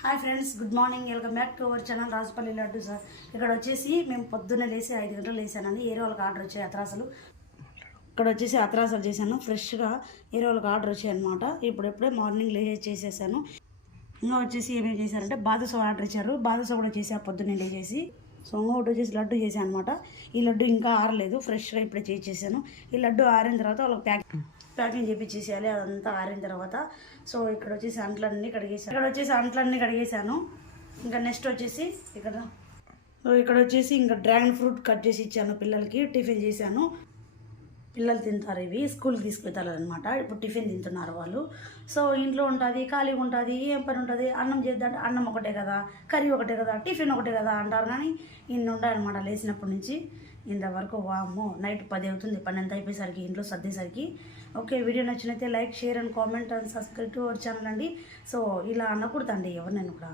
Hi friends, good morning. Welcome back to our channel Rajapalli laddu sir. ఇక్కడ వచ్చేసి మేము పొద్దున్నే లేసి 5 గంటలు లేసానండి. ఏరే వాళ్ళకి ఆర్డర్ వచ్చాయి అత్రాసలు. ఇక్కడ వచ్చేసి అత్రాసలు చేశాను. ఫ్రెష్గా ఏరే వాళ్ళకి ఆర్డర్ వచ్చాయి అనమాట. ఇప్పుడెప్పుడే మార్నింగ్ చేసేసాను. ఇంకా వచ్చేసి ఏమేమి చేశారంటే బాదుషా ఆర్డర్ ఇచ్చారు. బాదుషా కూడా చేసా పొద్దున్నే లేచేసి. సో ఇంకొకటి వచ్చేసి లడ్డు చేశాను అనమాట. ఈ లడ్డు ఇంకా ఆరలేదు, ఫ్రెష్గా ఇప్పుడే చేసేసాను. ఈ లడ్డు ఆరిన తర్వాత వాళ్ళకి ప్యాకింగ్ చేపించేసేయాలి. అదంతా ఆరిన తర్వాత. సో ఇక్కడ వచ్చేసి అంట్లన్నీ కడిగేసాను. ఇంకా నెక్స్ట్ వచ్చేసి ఇక్కడ వచ్చేసి ఇంకా డ్రాగన్ ఫ్రూట్ కట్ చేసి ఇచ్చాను పిల్లలకి. టిఫిన్ చేశాను. పిల్లలు తింటారు, ఇవి స్కూల్కి తీసుకెళ్తారు అనమాట. ఇప్పుడు టిఫిన్ తింటున్నారు వాళ్ళు. సో ఇంట్లో ఉంటుంది, ఖాళీగా ఉంటుంది, ఏం పని ఉంటుంది, అన్నం చేద్దాం, అన్నం ఒకటే కదా, కర్రీ ఒకటే కదా, టిఫిన్ ఒకటే కదా అంటారు. కానీ ఇన్ని ఉంటాయన్నమాట లేచినప్పటి నుంచి ఇంతవరకు. వామ్మో, నైట్ 10 అవుతుంది. 12 అయిపోయేసరికి ఇంట్లో సర్దేసరికి. ఓకే, వీడియో నచ్చినైతే like, share and comment and subscribe to our channel అండి. సో ఇలా అనకూడదండి ఎవరినైనా కూడా.